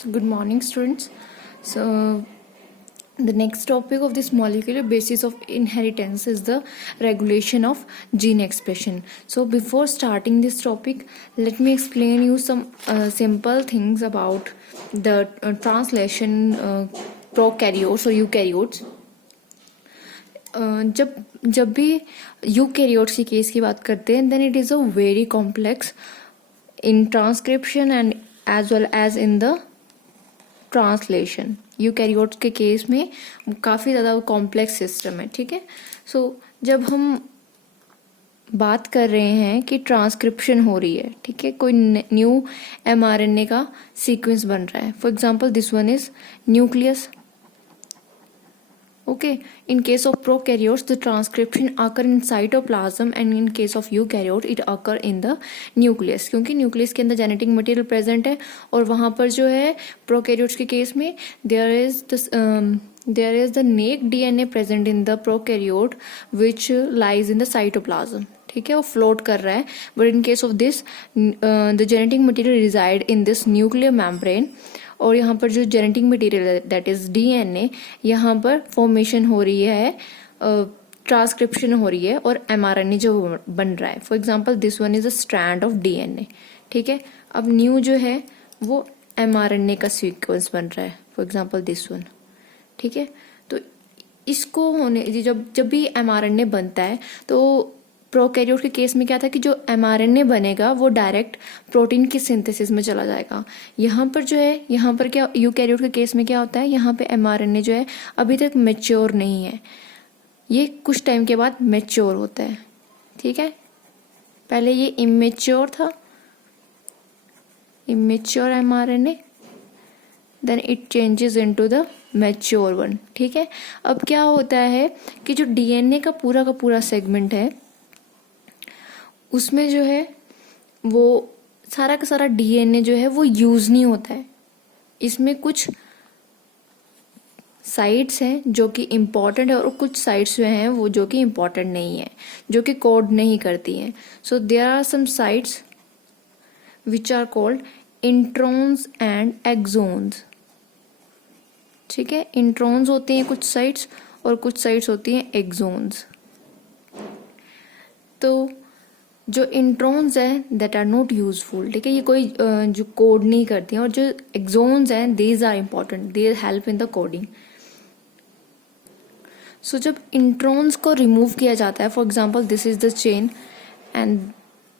So good morning, students. So the next topic of this molecular basis of inheritance is the regulation of gene expression. So before starting this topic, let me explain you some simple things about the translation prokaryotes or eukaryotes. जब भी eukaryotes की case की बात करते हैं, then it is a very complex in transcription and as well as in the translation. Eukaryotes के case में काफ़ी ज़्यादा कॉम्प्लेक्स सिस्टम है. ठीक है. सो जब हम बात कर रहे हैं कि ट्रांसक्रिप्शन हो रही है, ठीक है, कोई न्यू mRNA का सीक्वेंस बन रहा है. For example this one is nucleus. Okay, in case of prokaryotes, the transcription occur in cytoplasm and in case of eukaryote, it occur in the nucleus. क्योंकि न्यूक्लियस के अंदर जेनेटिक मटेरियल प्रेजेंट है और वहाँ पर जो है प्रोकैरियोट्स के केस में there is the naked DNA present in the prokaryote which lies in the cytoplasm. ठीक है, वो फ्लोट कर रहा है. But in case of this the genetic material reside in this nuclear membrane. और यहाँ पर जो genetic material that is DNA, यहाँ पर फॉर्मेशन हो रही है, ट्रांसक्रिप्शन हो रही है और एमआरएनए जो बन रहा है. For example this one is a strand of DNA. ठीक है. अब न्यू जो है वो एमआरएनए का सीक्वेंस बन रहा है. For example this one. ठीक है. तो इसको होने जब भी एमआरएनए बनता है तो प्रोकैरियोट के केस में क्या था कि जो एमआरएनए बनेगा वो डायरेक्ट प्रोटीन की सिंथेसिस में चला जाएगा. यहाँ पर जो है, यहाँ पर क्या यूकैरियोट के केस में क्या होता है, यहाँ पे एमआरएनए जो है अभी तक मैच्योर नहीं है. ये कुछ टाइम के बाद मैच्योर होता है. ठीक है. पहले ये इमेच्योर था, immature mRNA, then it changes into the mature one. ठीक है. अब क्या होता है कि जो डीएनए का पूरा सेगमेंट है उसमें जो है वो सारा का सारा डीएनए जो है वो यूज नहीं होता है. इसमें कुछ साइट्स हैं जो कि इम्पॉर्टेंट है और कुछ साइट्स जो हैं वो जो कि इम्पॉर्टेंट नहीं है, जो कि कोड नहीं करती हैं. So there are some sites which are called introns and exons. ठीक है. इंट्रॉन्स होते हैं कुछ साइट्स और कुछ साइट्स होती हैं एक्सोन्स. तो जो इंट्रॉन्स हैं दैट आर नॉट यूजफुल. ठीक है. ये कोई जो कोड नहीं करती हैं. और जो एक्सोन्स हैं these are important, they help in the coding. So जब इंट्रॉन्स को रिमूव किया जाता है, for example this is the chain and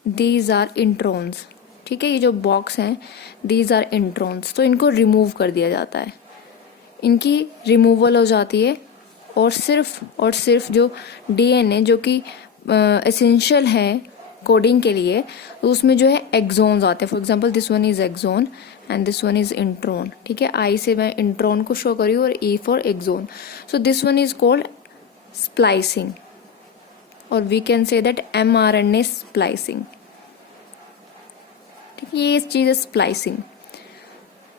these are introns. ठीक है. ये जो बॉक्स हैं दीज आर इंट्रॉन्स. तो इनको रिमूव कर दिया जाता है, इनकी रिमूवल हो जाती है और सिर्फ जो डीएनए जो कि एसेंशियल है कोडिंग के लिए, तो उसमें जो है एक्सोन्स आते हैं. For example this one is exon and this one is intron. ठीक है. आई से मैं इंट्रॉन को शो करी और E for exon. So this one is called splicing और we can say that mRNA splicing. ठीक है. ये चीज है स्प्लाइसिंग.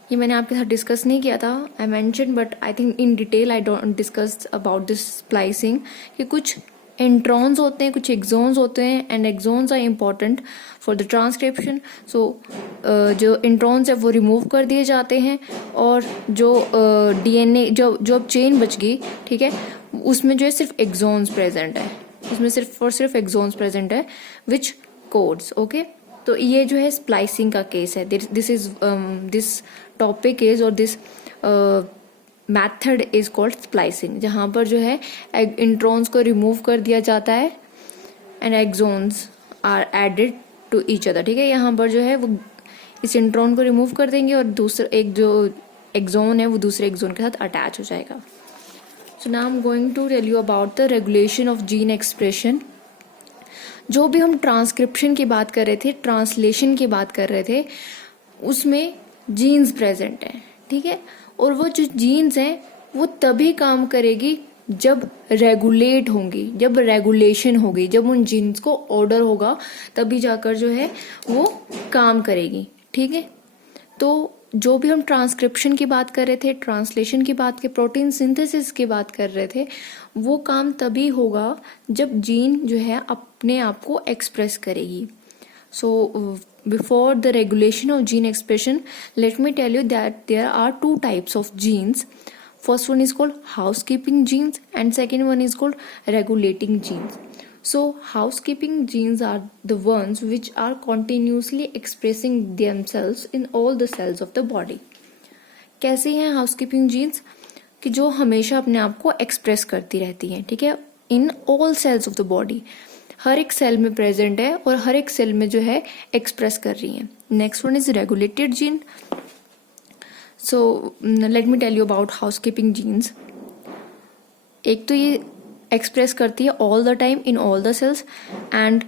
ये मैंने आपके साथ डिस्कस नहीं किया था, I mention, but I think in detail I don't discuss about this splicing. कि कुछ इंट्रॉन्स होते हैं, कुछ एक्सोन्स होते हैं and exons are important for the transcription. So जो इंट्रॉन्स है वो रिमूव कर दिए जाते हैं और जो डीएनए जो अब चेन बच गई, ठीक है, उसमें जो है सिर्फ एक्सोन्स प्रेजेंट है, उसमें सिर्फ एक्सोन्स प्रेजेंट है विच कोड्स. ओके. तो ये जो है स्प्लाइसिंग का केस है. दिस टॉपिक इज और this method is called splicing, जहाँ पर जो है इंट्रॉन्स को रिमूव कर दिया जाता है and exons are added to each other. ठीक है. यहाँ पर जो है वो इस इंट्रॉन को रिमूव कर देंगे और दूसरा एक जो एक्सोन है वो दूसरे एक्सोन के साथ अटैच हो जाएगा. So now I am going to tell you about the regulation of gene expression. जो भी हम ट्रांसक्रिप्शन की बात कर रहे थे, ट्रांसलेशन की बात कर रहे थे, उसमें जीन्स प्रेजेंट हैं. ठीक है. और वो जो जीन्स हैं वो तभी काम करेगी जब रेगुलेट होंगी, जब रेगुलेशन होगी, जब उन जीन्स को ऑर्डर होगा तभी जाकर जो है वो काम करेगी. ठीक है. तो जो भी हम ट्रांसक्रिप्शन की बात कर रहे थे, ट्रांसलेशन की बात, के प्रोटीन सिंथेसिस की बात कर रहे थे, वो काम तभी होगा जब जीन जो है अपने आप को एक्सप्रेस करेगी. सो before the regulation of gene expression, let me tell you that there are two types of genes. First one is called housekeeping genes and second one is called regulating genes. So housekeeping genes are the ones which are continuously expressing themselves in all the cells of the body. कैसी हैं housekeeping jeans? कि जो हमेशा अपने आप को express करती रहती हैं, ठीक है, in all cells of the body, हर एक सेल में प्रेजेंट है और हर एक सेल में जो है एक्सप्रेस कर रही हैं. Next one is regulated gene. So let me tell you about housekeeping genes. एक तो ये एक्सप्रेस करती है all the time in all the cells. And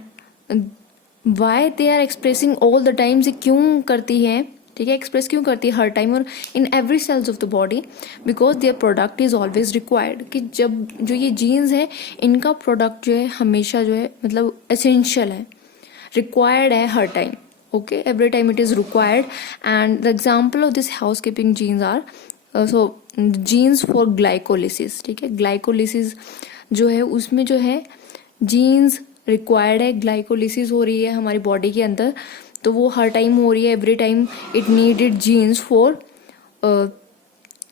why they are expressing all the time, ये क्यों करती है, ठीक है, एक्सप्रेस क्यों करती है हर टाइम और in every cells of the body? Because their product is always required. कि जब जो ये जीन्स हैं इनका प्रोडक्ट जो है हमेशा जो है मतलब एसेंशियल है, रिक्वायर्ड है हर time. Okay, every time it is required. And the example of this house keeping genes are so genes for glycolysis. ठीक है, ग्लाइकोलिसिस जो है उसमें जो है जीन्स रिक्वायर्ड है, ग्लाइकोलिसिस हो रही है हमारी बॉडी के अंदर, तो वो हर टाइम हो रही है. Every time it needed genes for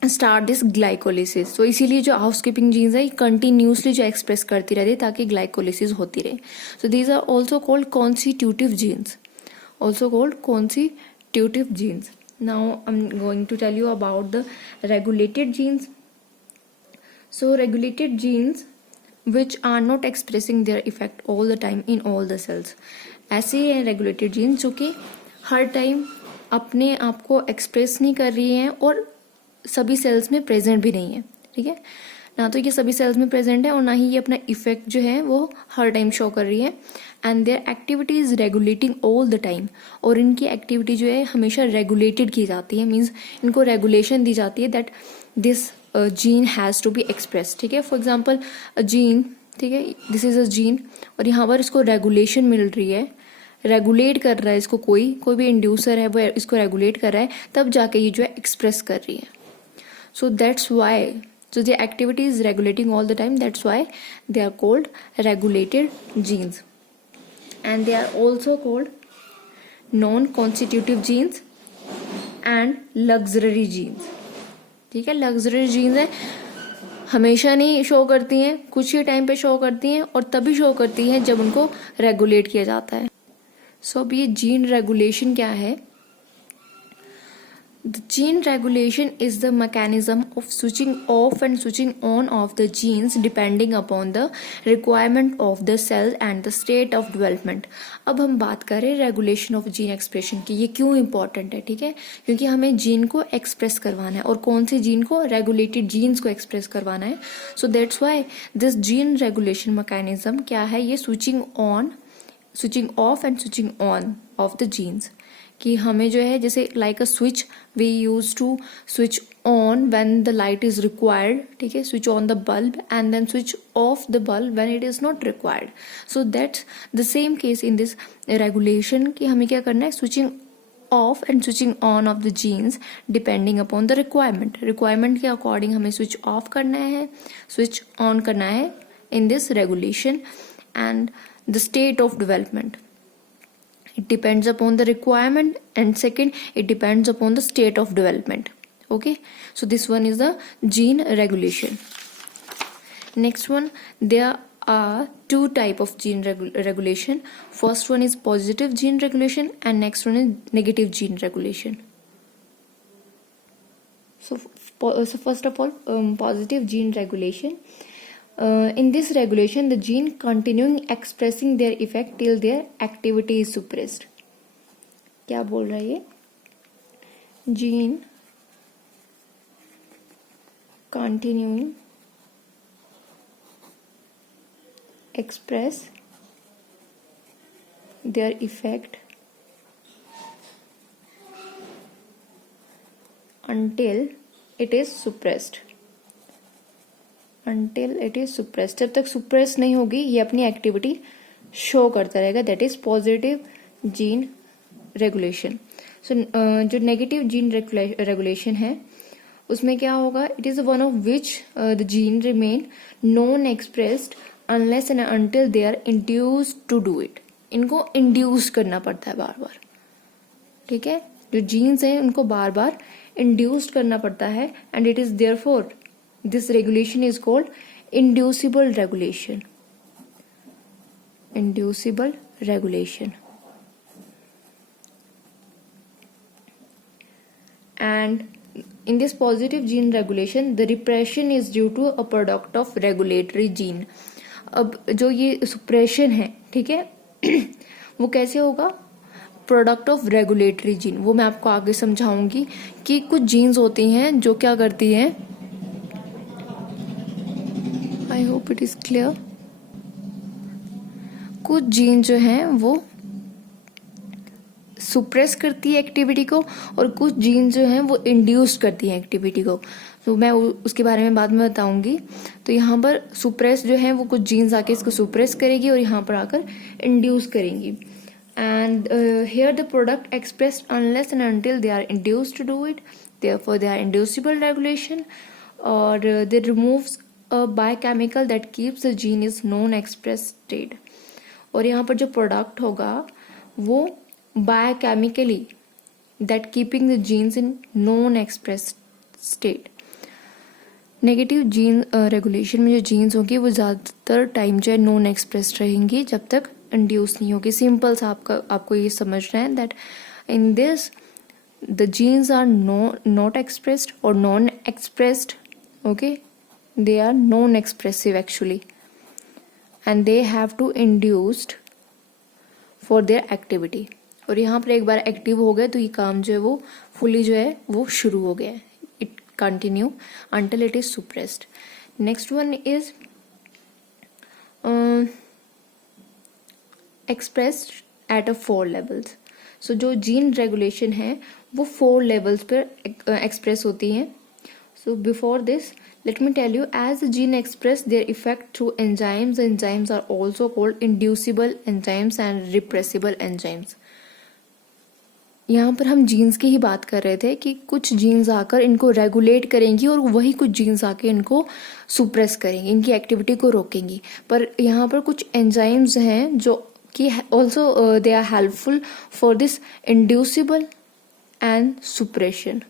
start this glycolysis. तो इसीलिए जो हाउसकीपिंग जीन्स है कंटिन्यूसली जो एक्सप्रेस करती रहती है ताकि ग्लाइकोलिसिस होती रहे. So these are also called constitutive genes, also called constitutive genes. Now I'm going to tell you about the regulated genes. So regulated genes which are not expressing their effect all the time in all the cells. ऐसे हैं regulated genes जो कि हर time अपने आप को express नहीं कर रही हैं और सभी सेल्स में प्रेजेंट भी नहीं है. ठीक है ना, तो ये सभी सेल्स में प्रेजेंट है और ना ही ये अपना इफेक्ट जो है वो हर टाइम शो कर रही है. And there activity is regulating all the time. और इनकी एक्टिविटी जो है हमेशा रेगुलेटेड की जाती है, मीन्स इनको रेगुलेशन दी जाती है that this gene has to be express. ठीक है, फॉर एग्जाम्पल जीन, ठीक है, दिस इज अ जीन और यहाँ पर इसको रेगुलेशन मिल रही है, रेगुलेट कर रहा है इसको, कोई भी इंड्यूसर है वो इसको रेगुलेट कर रहा है, तब जाके ये जो है एक्सप्रेस कर रही है. So that's Y, so the activity is regulating all the time, that's why they are called regulated genes. And they are also called non-constitutive genes and luxury genes. ठीक है, luxury genes है, हमेशा नहीं show करती हैं, कुछ ही time पे show करती हैं और तभी शो करती हैं जब उनको रेगुलेट किया जाता है. सो अब ये जीन रेगुलेशन क्या है? The gene regulation is the mechanism of switching off and switching on of the genes depending upon the requirement of the cell and the state of development. अब हम बात करें रेगुलेशन ऑफ जीन एक्सप्रेशन की. ये क्यों important है? ठीक है, क्योंकि हमें जीन को एक्सप्रेस करवाना है और कौन से जीन को? रेगुलेटेड जीन्स को एक्सप्रेस करवाना है. So that's why this gene regulation mechanism क्या है? ये switching off and switching on off the genes. कि हमें जो है जैसे like a switch we use to switch on when the light is required. ठीक है, switch on the bulb and then switch off the bulb when it is not required. So that's the same case in this regulation कि हमें क्या करना है? Switching off and switching on off the genes depending upon the requirement के according हमें switch off करना है, switch on करना है in this regulation. And the state of development, it depends upon the requirement, and second it depends upon the state of development. Okay, so this one is the gene regulation. Next one, there are two type of gene regulation. First one is positive gene regulation and next one is negative gene regulation. So first of all, positive gene regulation. In this regulation, the gene continuing expressing their effect till their activity is suppressed. क्या बोल रहा है ये? Gene continuing express their effect until it is suppressed. Until it is suppressed. जब तक suppress नहीं होगी ये अपनी एक्टिविटी शो करता रहेगा. That is positive gene regulation. So जो नेगेटिव जीन रेगुलेशन है उसमें क्या होगा? It is one of which the gene remain non expressed unless and until they are induced to do it. इनको इंड्यूस करना पड़ता है बार बार. ठीक है, जो जीन्स हैं उनको बार बार इंड्यूस्ड करना पड़ता है, and it is therefore this regulation is called inducible regulation. Inducible regulation. And in this positive gene regulation, the repression is due to a product of regulatory gene. अब जो ये suppression है, ठीक है, वो कैसे होगा? Product of regulatory gene. वो मैं आपको आगे समझाऊंगी कि कुछ जीन्स होती हैं जो क्या करती हैं. I hope it is clear. कुछ जीन जो हैं वो सुप्रेस करती है एक्टिविटी को, और कुछ जीन जो हैं वो इंड्यूस करती हैं एक्टिविटी को. तो मैं उसके बारे में बाद में बताऊंगी. तो यहाँ पर सुप्रेस जो है वो कुछ जीन्स आके इसको सुप्रेस करेगी और यहाँ पर आकर इंड्यूस करेंगी. And here the product expressed unless and until they are induced to do it, therefore they are inducible regulation. और they removes a biochemical that keeps the gene is non express state. और यहाँ पर जो product होगा वो biochemically that keeping the genes in non express state. Negative gene regulation में जो jeans होंगी वो ज़्यादातर टाइम जो है नॉन एक्सप्रेस रहेंगी जब तक इंड्यूस नहीं होगी. सिंपल सा आपको ये समझना है that in this the genes are not expressed और non expressed. Okay, they are non-expressive actually, and they have to induced for their activity. और यहाँ पर एक बार एक्टिव हो गए तो ये काम जो है वो फुली जो है वो शुरू हो गया है. It continue until it is suppressed. Next one is expressed at a 4 levels. So जो जीन रेगुलेशन है वो 4 levels पर एक्सप्रेस होती हैं. So before this, let me tell you, as the gene express their effect through enzymes, the enzymes are also called inducible enzymes and repressible enzymes. यहाँ पर हम jeans की ही बात कर रहे थे कि कुछ जीन्स आकर इनको रेगुलेट करेंगी और वही कुछ जीन्स आकर इनको सुप्रेस करेंगी, इनकी एक्टिविटी को रोकेंगी. पर यहाँ पर कुछ एंजाइम्स हैं जो कि also they are helpful for this inducible and suppression.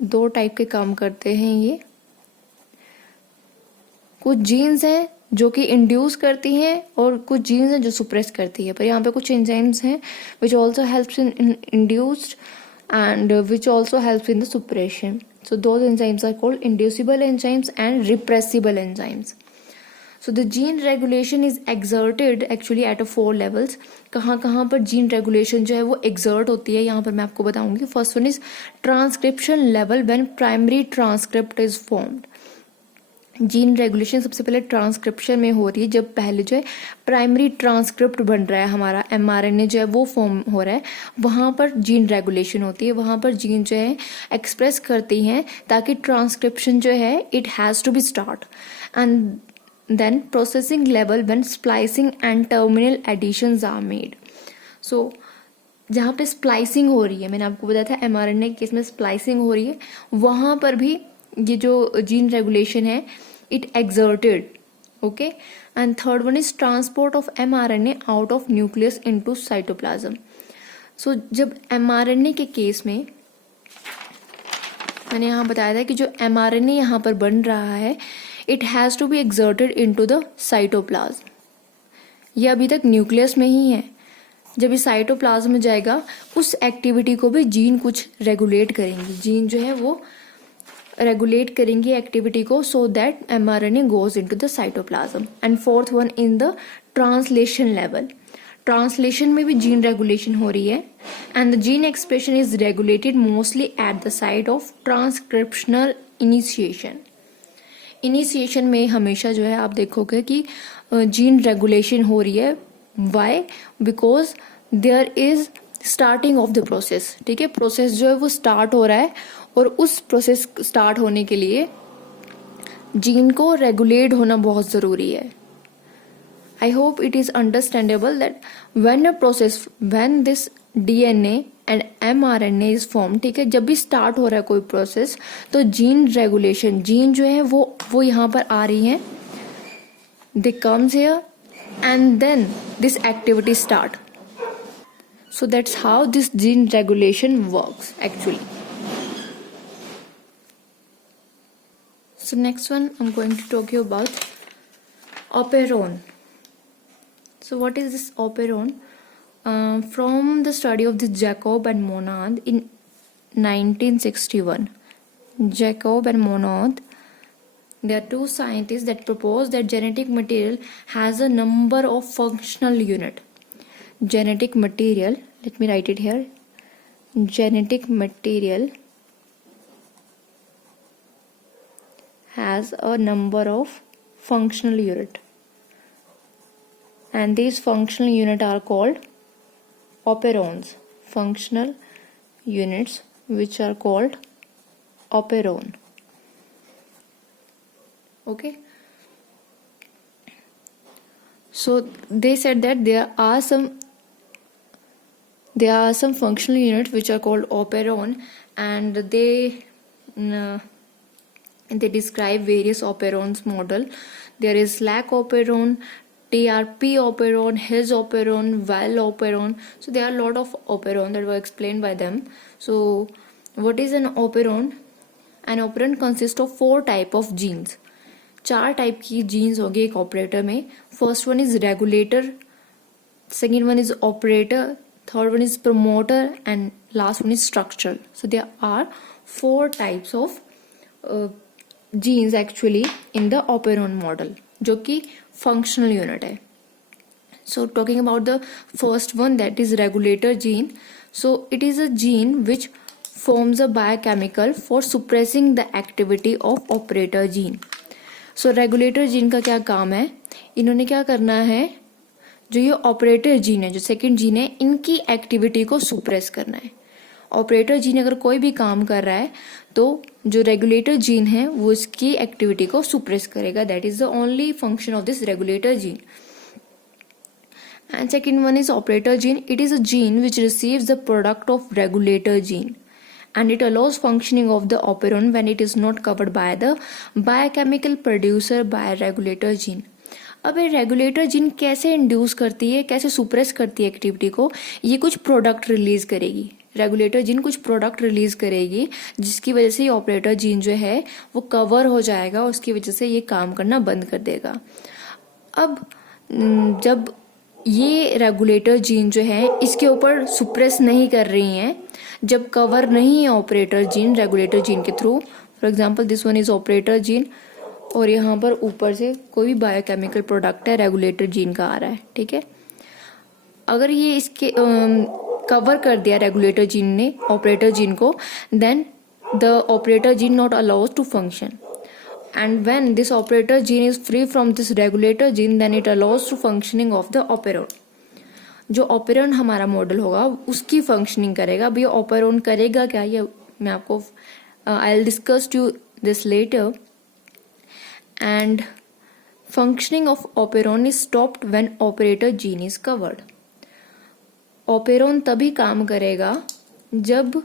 2 type के काम करते हैं ये. कुछ जीन्स हैं जो कि इंड्यूस करती हैं और कुछ जीन्स हैं जो सुप्रेस करती है. पर यहाँ पे कुछ एंजाइम्स हैं which also helps in induced and which also helps in the suppression. So those enzymes are called inducible enzymes and repressible enzymes. So the gene regulation is exerted actually at a 4 levels. कहाँ पर gene regulation जो है वो exert होती है यहाँ पर मैं आपको बताऊंगी. First one is transcription level when primary transcript is formed. Gene regulation सबसे पहले ट्रांसक्रिप्शन में हो रही है जब पहले जो है प्राइमरी ट्रांसक्रिप्ट बन रहा है, हमारा mRNA जो है वो फॉर्म हो रहा है, वहाँ पर जीन रेगुलेशन होती है. वहाँ पर जीन जो है एक्सप्रेस करती हैं ताकि ट्रांसक्रिप्शन जो है it has to be start. And then processing level when splicing and terminal additions are made. So जहाँ पे स्प्लाइसिंग हो रही है, मैंने आपको बताया था mRNA के केस में स्प्लाइसिंग हो रही है, वहाँ पर भी ये जो जीन रेगुलेशन है it exerted. Okay, and third one is transport of mRNA out of nucleus into cytoplasm. So जब mRNA के केस में मैंने यहाँ बताया था कि जो mRNA यहाँ पर बन रहा है it has to be exerted into the cytoplasm. ये अभी तक न्यूक्लियस में ही है. जब ये साइटोप्लाज्म में जाएगा उस एक्टिविटी को भी जीन कुछ रेगुलेट करेंगी. जीन जो है वो रेगुलेट करेंगी एक्टिविटी को so that mRNA goes into the cytoplasm. And fourth one in the translation level. Translation में भी जीन रेगुलेशन हो रही है and the gene expression is regulated mostly at the site of transcriptional initiation. Initiation में हमेशा जो है आप देखोगे कि जीन रेगुलेशन हो रही है. Why? Because there is starting of the process. ठीक है, प्रोसेस जो है वो स्टार्ट हो रहा है और उस प्रोसेस स्टार्ट होने के लिए जीन को रेगुलेट होना बहुत ज़रूरी है. I hope it is understandable that when this DNA and mRNA is formed, ठीक है, जब भी स्टार्ट हो रहा है कोई प्रोसेस तो जीन रेगुलेशन, जीन जो है वो यहाँ पर आ रही हैं, they comes here and then this activity start. So that's how this gene regulation works actually. So next one I'm going to talk you about operon. So what is this operon? From the study of this Jacob and Monod in 1961. Jacob and Monod, there are two scientists that propose that genetic material has a number of functional unit. Genetic material, let me write it here. Genetic material has a number of functional unit, and these functional units are called operons. Functional units which are called operon. Okay, so they said that there are some functional units which are called operon, and they describe various operons model. There is Slack operon, TRP operon, His operon, Val operon. So there are a lot of operon that were explained by them. So what is an operon? An operon consists of 4 type of genes. 4 type की genes होंगे एक operator में. First one is regulator, second one is operator, third one is promoter and last one is structural. So there are 4 types of genes actually in the operon model, जो कि functional unit है. So talking about the first one, that is regulator gene. So it is a gene which forms a biochemical for suppressing the activity of operator gene. So regulator gene का क्या काम है? इन्होंने क्या करना है, जो ये ऑपरेटर जीन है, जो सेकंड जीन है, इनकी एक्टिविटी को सुप्रेस करना है. ऑपरेटर जीन अगर कोई भी काम कर रहा है तो जो रेगुलेटर जीन है वो इसकी एक्टिविटी को सुप्रेस करेगा. That is the only function of this regulator gene. And second one is operator gene. It is a gene which receives the product of regulator gene, and it allows functioning of the operon when it is not covered by the biochemical producer by regulator gene. अब ये regulator gene कैसे induce करती है, कैसे suppress करती है activity को? ये कुछ प्रोडक्ट रिलीज करेगी. रेगुलेटर जीन कुछ प्रोडक्ट रिलीज करेगी जिसकी वजह से ये ऑपरेटर जीन जो है वो कवर हो जाएगा, उसकी वजह से ये काम करना बंद कर देगा. अब जब ये रेगुलेटर जीन जो है इसके ऊपर सुप्रेस नहीं कर रही हैं, जब कवर नहीं है ऑपरेटर जीन रेगुलेटर जीन के through, for example this one is operator gene और यहाँ पर ऊपर से कोई भी बायोकेमिकल प्रोडक्ट है रेगुलेटर जीन का आ रहा है, ठीक है. अगर ये इसके कवर कर दिया रेगुलेटर जीन ने ऑपरेटर जीन को, then the operator gene not allows to function. And when this operator gene is free from this regulator gene, then it allows to functioning of the operon. जो operon हमारा model होगा उसकी functioning करेगा. अब ये operon करेगा क्या, ये मैं आपको I'll discuss to this later. And functioning of operon is stopped when operator gene is covered. operon तभी काम करेगा जब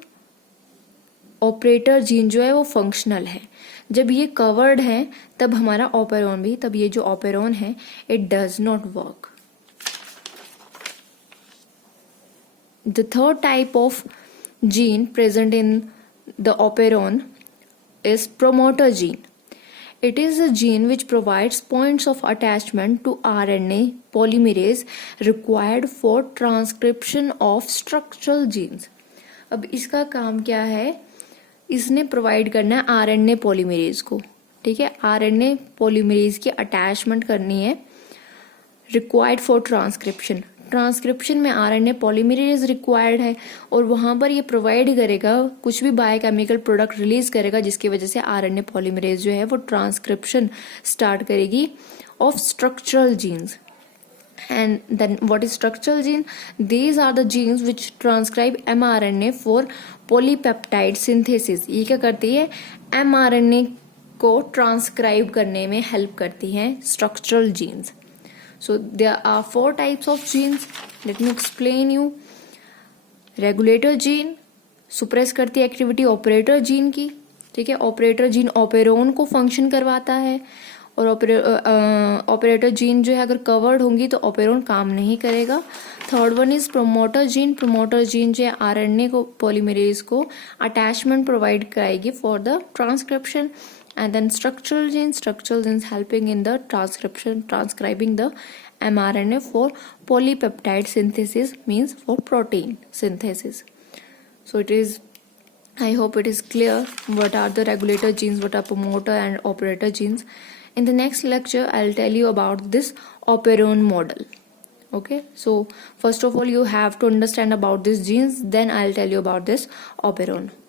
ऑपरेटर जीन जो है वो फंक्शनल है. जब ये कवर्ड है तब हमारा ऑपेरॉन भी, तब ये जो ऑपेरॉन है it does not work. The third type of gene present in the operon is promoter gene. It is a gene which provides points of attachment to RNA polymerase required for transcription of structural genes. अब इसका काम क्या है, इसने provide करना है RNA polymerase को, ठीक है. आरएनए पॉलीमरेज की अटैचमेंट करनी है रिक्वायर्ड फॉर ट्रांसक्रिप्शन. ट्रांसक्रिप्शन में आरएनए पॉलीमरेज रिक्वायर्ड है और वहां पर ये प्रोवाइड करेगा, कुछ भी बायोकेमिकल प्रोडक्ट रिलीज करेगा जिसकी वजह से आरएनए पॉलीमरेज जो है वो ट्रांसक्रिप्शन स्टार्ट करेगी of structural genes. And then what is structural gene? These are the genes which transcribe mRNA for polypeptide synthesis. ये क्या करती है, mRNA को ट्रांसक्राइब करने में हेल्प करती हैं structural genes. So there are 4 types of genes. Let me explain you. Regulator gene suppress करती है एक्टिविटी ऑपरेटर जीन की, ठीक है. ऑपरेटर जीन ऑपेरॉन को फंक्शन करवाता है और ऑपरेटर जीन जो है अगर कवर्ड होंगी तो ऑपेरोन काम नहीं करेगा. Third one is promoter gene. Promoter gene जो है आरएनए को पॉलीमरेज को अटैचमेंट प्रोवाइड कराएगी for the transcription. And then structural genes helping in the transcribing the mRNA for polypeptide synthesis, means for protein synthesis. So I hope it is clear what are the regulator genes, what are promoter and operator genes. In the next lecture I'll tell you about this operon model. Okay, so first of all you have to understand about these genes, then I'll tell you about this operon.